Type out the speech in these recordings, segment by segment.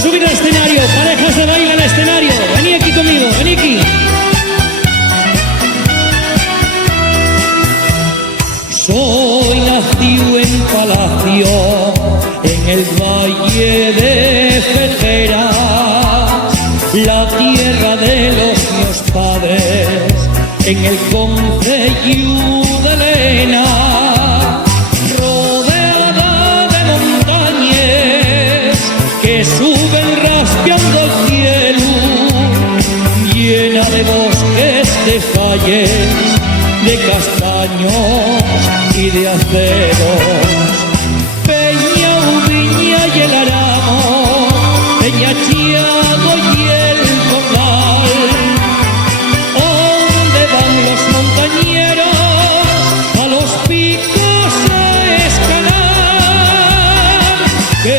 a subir al escenario, parejas de baile al escenario. Vení aquí conmigo, vení aquí. Soy nacido en Palacio, en el valle de Fejeras, la tierra de los míos padres, en el concello de Lena, rodeada de montañas que suben raspeando el cielo, llena de bosques de falles, de castaños y de aceros, Peña, Ubiña y el Aramo, Peña, Chiago y el Corral, donde van los montañeros a los picos a escalar, que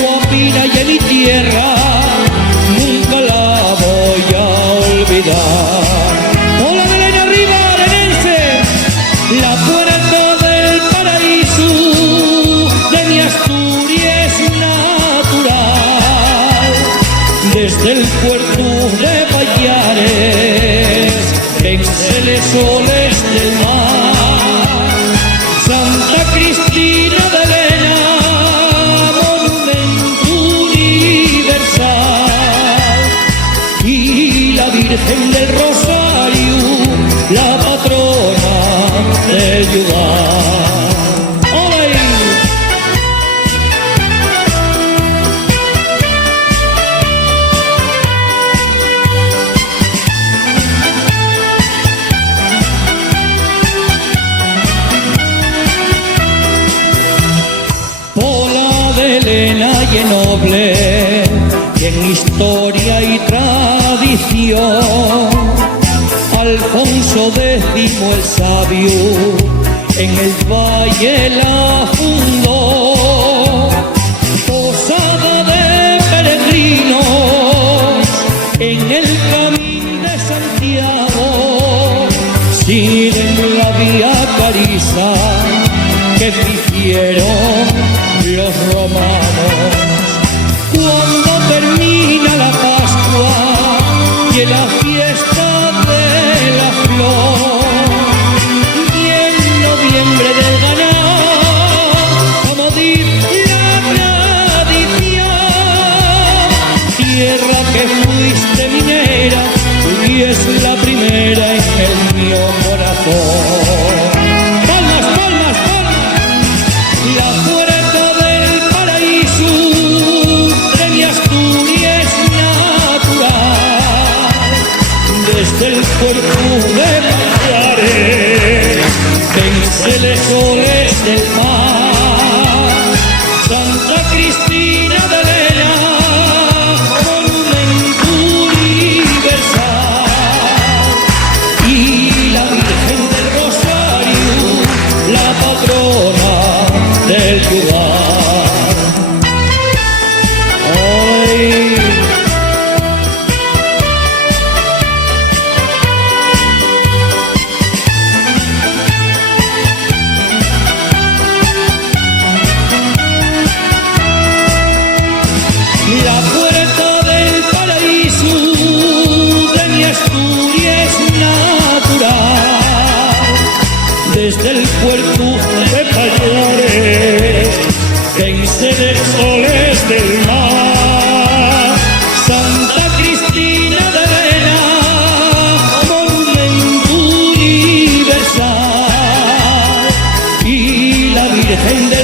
Guapina y en mi tierra nunca la voy a olvidar. ¡Hola, Belén, arriba, arenense! La puerta del paraíso de mi Asturias natural, desde el puerto de Payares, en Selesoles del mar, Santa Cristina de Lena, monumento universal, y la Virgen del Rosario, la patrona del lugar. ¡Ole! Pola de Lena y en noble, y en historia y tradición, Alfonso X el sabio en el valle la fundó, posada de peregrinos en el camino de Santiago, siguen la vía Carisa que hicieron los romanos. Cuando termina la Pascua y en la fiesta de la flor, y en noviembre del ganado, como dice la tradición, tierra que fuiste minera y es la primera en el mío corazón. ¡Palmas, palmas, palmas! La puerta del paraíso de mi Asturias natural, desde el puerto de Payares, en Selesoles del mar, Santa Cristina de Lena, monumento universal, y la Virgen del Rosario, la patrona del lugar. ¡Ay! La puerta del paraíso de mi Asturias natural, desde el puerto de Payares, en Selesoles del mar, Santa Cristina de Lena, monumento universal, y la Virgen de